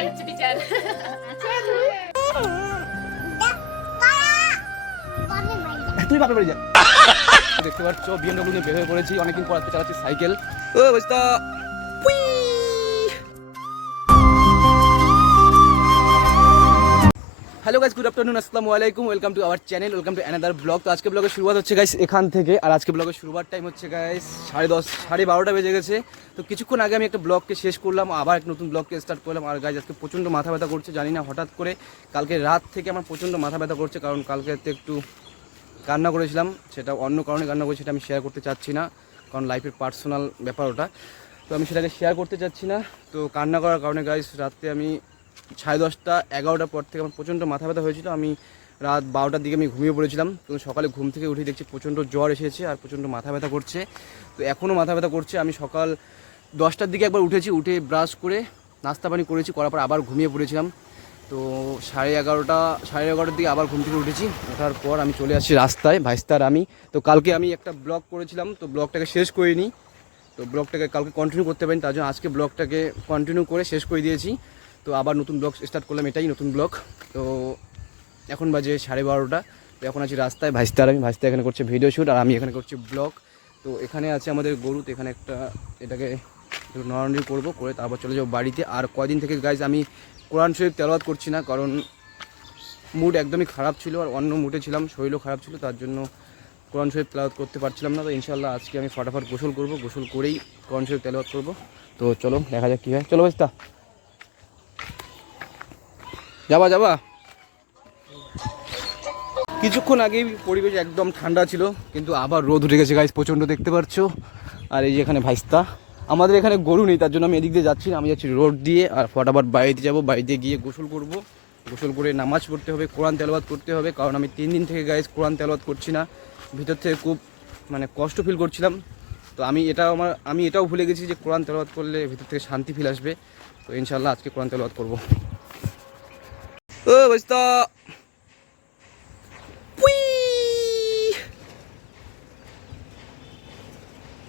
বিচার be dead. তুই বাপের বাড়ি যা দেখতে পাচ্ছ বিএমডব্লিউ নিয়ে বের হয়ে পড়েছি অনেকদিন পর আজকে চালাচ্ছি সাইকেল ও বস্তা হ্যালো গাইস গুড আফটারনুন আসসালামু আলাইকুম welcome to our channel welcome to another blog তো আজকে ব্লগের শুরুয়াত হচ্ছে গাইস এখান থেকে, আর আজকে ব্লগের শুরুয়ার টাইম হচ্ছে গাইস সাড়ে দশ, সাড়ে বারোটা বেজে গেছে। তো কিছুক্ষণ আগে আমি একটা ব্লগকে শেষ করলাম, আবার এক নতুন ব্লগকে স্টার্ট করলাম। আর গাইজ আজকে প্রচণ্ড মাথা ব্যথা করছে, জানি না হঠাৎ করে কালকে রাত থেকে আমার প্রচণ্ড মাথা ব্যথা করছে, কারণ কালকে তো একটু কান্না করেছিলাম, সেটা অন্য কারণে কান্না করেছি, সেটা আমি শেয়ার করতে চাচ্ছি না, কারণ লাইফের পার্সোনাল ব্যাপার ওটা। তো আমি সেটাকে শেয়ার করতে চাচ্ছি না। তো কান্না করার কারণে গাইস রাত্রে আমি সাড়ে দশটা, এগারোটার পর থেকে আমার প্রচণ্ড মাথা ব্যথা হয়েছিল। আমি রাত বারোটার দিকে আমি ঘুমিয়ে পড়েছিলাম। তো সকালে ঘুম থেকে উঠে দেখছি প্রচণ্ড জ্বর এসেছে আর প্রচণ্ড মাথা ব্যথা করছে। তো এখনও মাথা ব্যথা করছে। আমি সকাল দশটার দিকে একবার উঠেছি, উঠে ব্রাশ করে নাস্তা পানি করেছি, করার পর আবার ঘুমিয়ে পড়েছিলাম। তো সাড়ে এগারোটা, সাড়ে এগারোটার দিকে আবার ঘুম থেকে উঠেছি। ওঠার পর আমি চলে আসছি রাস্তায় ভাইস্তার আমি। তো কালকে আমি একটা ব্লগ করেছিলাম, তো ব্লগটাকে শেষ করিনি। তো ব্লগটাকে কালকে কন্টিনিউ করতে পারিনি, তার জন্য আজকে ব্লগটাকে কন্টিনিউ করে শেষ করে দিয়েছি। তো আবার নতুন ব্লগ স্টার্ট করলাম, এটাই নতুন ব্লগ। তো এখন বাজে সাড়ে বারোটা। তো এখন আছি রাস্তায় ভাইস্তার আমি, ভাইস্তা এখানে করছি ভিডিও শ্যুট আর আমি এখানে করছি ব্লগ তো এখানে আছে আমাদের গরু, তো এখানে একটা এটাকে নড়ানড়ি করব, করে তারপর চলে যাব বাড়িতে। আর কয়দিন থেকে গাইজ আমি কোরআন শরীফ তেলাওয়াত করছি না, কারণ মুড একদমই খারাপ ছিল, আর অন্য মুডে ছিলাম, শরীরও খারাপ ছিল, তার জন্য কোরআন শরীফ তেলাওয়াত করতে পারছিলাম না। তো ইনশাল্লাহ আজকে আমি ফটাফট গোসল করব, গোসল করেই কোরআন শরীফ তেলাওয়াত করব। তো চলো, দেখা যাক কী হয়। চলো বেস্তা যাবা যাবা। কিছুক্ষণ আগেই পরিবেশ একদম ঠান্ডা ছিল, কিন্তু আবার রোদ উঠে গেছে গাইজ প্রচণ্ড দেখতে পাচ্ছ। আর এই যে এখানে ভাইস্তা। আমাদের এখানে গরু নেই, তার জন্য আমি এদিক দিয়ে যাচ্ছি না, আমি যাচ্ছি রোড দিয়ে, আর ফটাফট বাড়িতে যাব বাড়িতে গিয়ে গোসল করব। গোসল করে নামাজ পড়তে হবে, কোরআন তেলাওয়াত করতে হবে, কারণ আমি তিন দিন থেকে গাইজ কোরআন তেলাওয়াত করছি না। ভিতর থেকে খুব মানে কষ্ট ফিল করছিলাম। তো আমি এটা আমার, আমি এটাও ভুলে গেছি যে কোরআন তেলাওয়াত করলে ভিতর থেকে শান্তি ফিল আসবে। তো ইনশাল্লাহ আজকে কোরআন তেলাওয়াত করব। ও বস্তা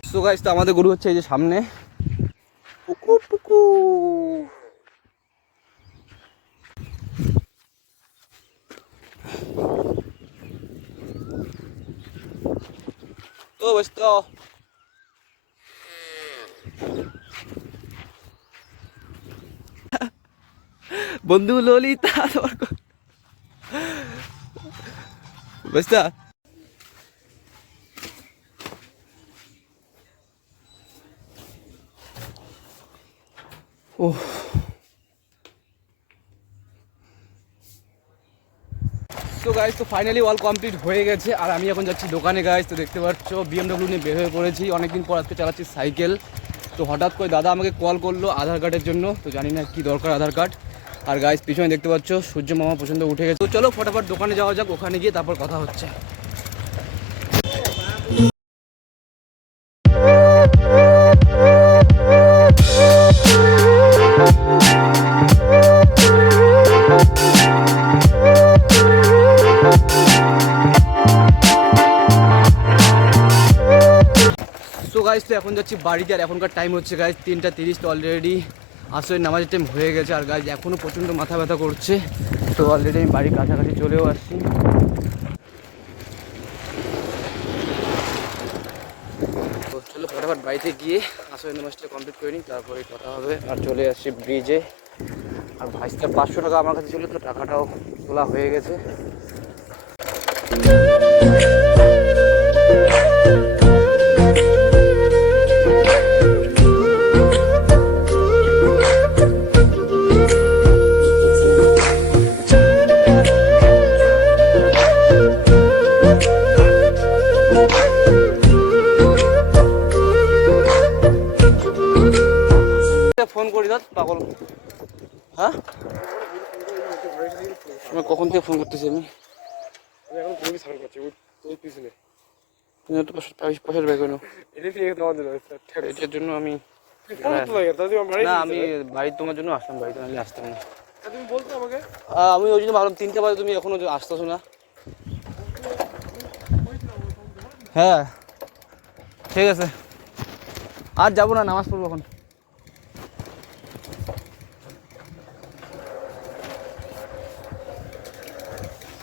সো গাইস তো আমাদের গরু হচ্ছে এই যে সামনে পুকু পুকু ও বস্তা বন্ধু ললিতা বস্তা? ও তো গাইজ তো ফাইনালি অল কমপ্লিট হয়ে গেছে, আর আমি এখন যাচ্ছি দোকানে গাইজ তো দেখতে পাচ্ছ বিএমডব্লিউ নিয়ে বের হয়ে পড়েছি, অনেকদিন পর আজকে চালাচ্ছি সাইকেল। তো হঠাৎ করে দাদা আমাকে কল করল আধার কার্ডের জন্য, তো জানি না কি দরকার আধার কার্ড আর গাইজ পিছনে দেখতে পাচ্ছ, সূর্য মামা পছন্দ উঠে গেছে। তো চলো, ফটাফট দোকানে যাওয়া যাক, ওখানে গিয়ে তারপর কথা হচ্ছে। তো এখন যাচ্ছি বাড়িতে, আর এখনকার টাইম হচ্ছে গাইজ তিনটা তিরিশ তো অলরেডি আসলে নামাজের টাইম হয়ে গেছে আর গাইজ এখনও প্রচণ্ড মাথা ব্যথা করছে। তো অলরেডি আমি বাড়ির কাছাকাছি চলেও আসছি। চলো ফটাফট বাড়িতে গিয়ে আসলে নামাজটা কমপ্লিট করে নিই, তারপরে কথা হবে। আর চলে আসছি ব্রিজে আর ভাইসটা পাঁচশো টাকা আমার কাছে ছিল, তো টাকাটাও তোলা হয়ে গেছে। আমি কখন থেকে ফোন করতেছি আমি? এখন তুমি সার্ভ করছি ওই পিছনে তুমি পয়সা করো তোমার জন্য এটার জন্য আমি বাড়ি না আমি বাড়ির তোমার জন্য আসলাম বাড়িতে আমি আসতাম না। তুমি বলতো আমাকে? আমি ওই জন্য ভাবলাম তিনটে বাজে তুমি এখনও আসতেছো না। হ্যাঁ ঠিক আছে। আর যাব না নামাজ পড়ব এখন।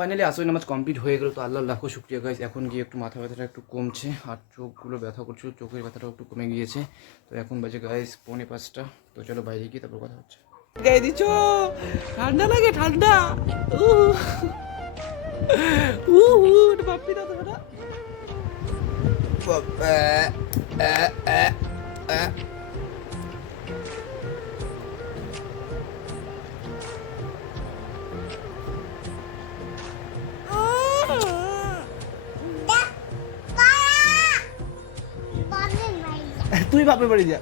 ফাইনালি আসলে নামাজ কমপ্লিট হয়ে গেল তো আল্লাহ লাখো শুক্রিয়া গাইজ এখন গিয়ে একটু মাথা ব্যথাটা একটু কমছে আর চোখগুলো ব্যথা করছিল চোখের ব্যথাটাও একটু কমে গিয়েছে। তো এখন বাজে গাইজ পৌনে পাঁচটা। তো চলো বাইরে গিয়ে তারপর কথা হচ্ছে। গায়ে দিচ্ছ ঠান্ডা লাগে ঠান্ডা। উ উ বাপ্পি দাদা বেটা তুই বাপের বাড়ি যা।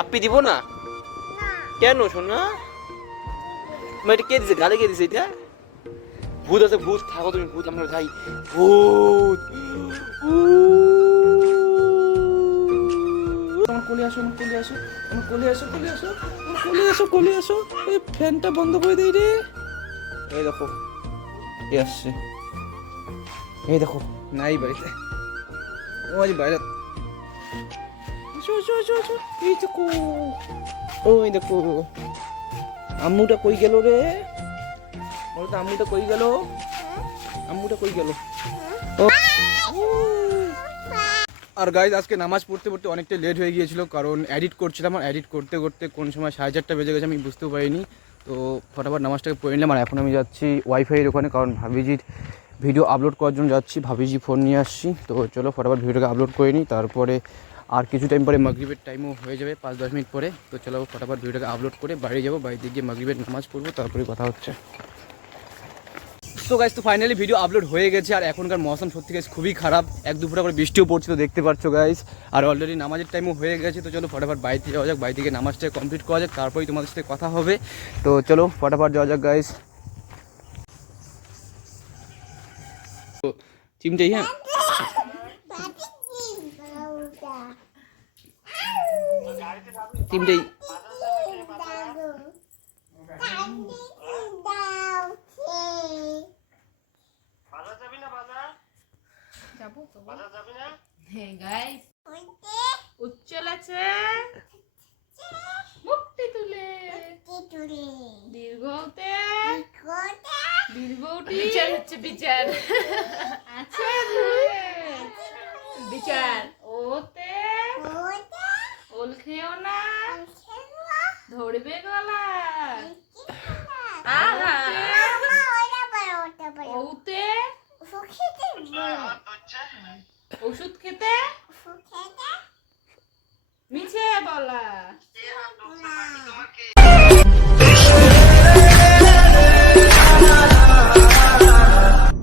আপি দিব না? কেন শোনা এটা কে দিছে? গালে কে দিছে এটা? ভূত আছে, ভূত। থাকো তুমি, ভূত, আমরা যাই। ভূত। আসো কোলে আসো কোলে আসো কোলে আসো কোলে আসো কোলে আসো। এই ফ্যানটা বন্ধ করে দেই রে। এই দেখো এ আসছে। এই দেখো নাই বাড়িতে। ও আজ বাইরে। আসো আসো আসো আসো। এই দেখো। ওই দেখো। আম্মুটা কই গেল রে? বলো তো আম্মুটা কই গেল? আম্মুটা কই গেল? ও। আর গাইজ আজকে নামাজ পড়তে পড়তে অনেকটা লেট হয়ে গিয়েছিল, কারণ এডিট করছিলাম, আর এডিট করতে করতে কোন সময় সাড়ে চারটা বেজে গেছে আমি বুঝতেও পারিনি। তো ফটাফট নামাজটাকে পড়ে নিলাম, আর এখন আমি যাচ্ছি ওয়াইফাইয়ের ওখানে, কারণ ভাবিজির ভিডিও আপলোড করার জন্য যাচ্ছি, ভাবিজি ফোন নিয়ে আসছি। তো চলো ফটাফট ভিডিওটাকে আপলোড করে নিই, তারপরে আর কিছু টাইম পরে মাগরিবের টাইমও হয়ে যাবে, পাঁচ দশ মিনিট পরে। তো চলো ফটাফট ভিডিওটাকে আপলোড করে বাইরে যাব বাড়িতে গিয়ে মাগরিবের নামাজ পড়ব, তারপরে কথা হচ্ছে। তো গাইজ তো ফাইনালি ভিডিও আপলোড হয়ে গেছে আর এখনকার মৌসুম সত্যি গাইজ খুবই খারাপ। এক দুপুরে করে বৃষ্টিও পড়ছে তো দেখতে পাচ্ছ গাইজ আর অলরেডি নামাজের টাইমও হয়ে গেছে তো চলো ফটাফট বাড়িতে যাওয়া যাক বাড়ি থেকে নামাজটা কমপ্লিট করা যাক তারপরেই তোমাদের সাথে কথা হবে। তো চলো ফটাফট যাওয়া যাক গাইজ তো চিমটাই হ্যাঁ? চিমটাই যাব তো হ্যাঁ গাইস আছে। মুক্তি তুলে। দীর্ঘতে। দীর্ঘটি। বিচার হচ্ছে বিচার। আছে বিচার। ওতে। ওল খেও না। ধরবে গলা। আহা। ওতে। Oşut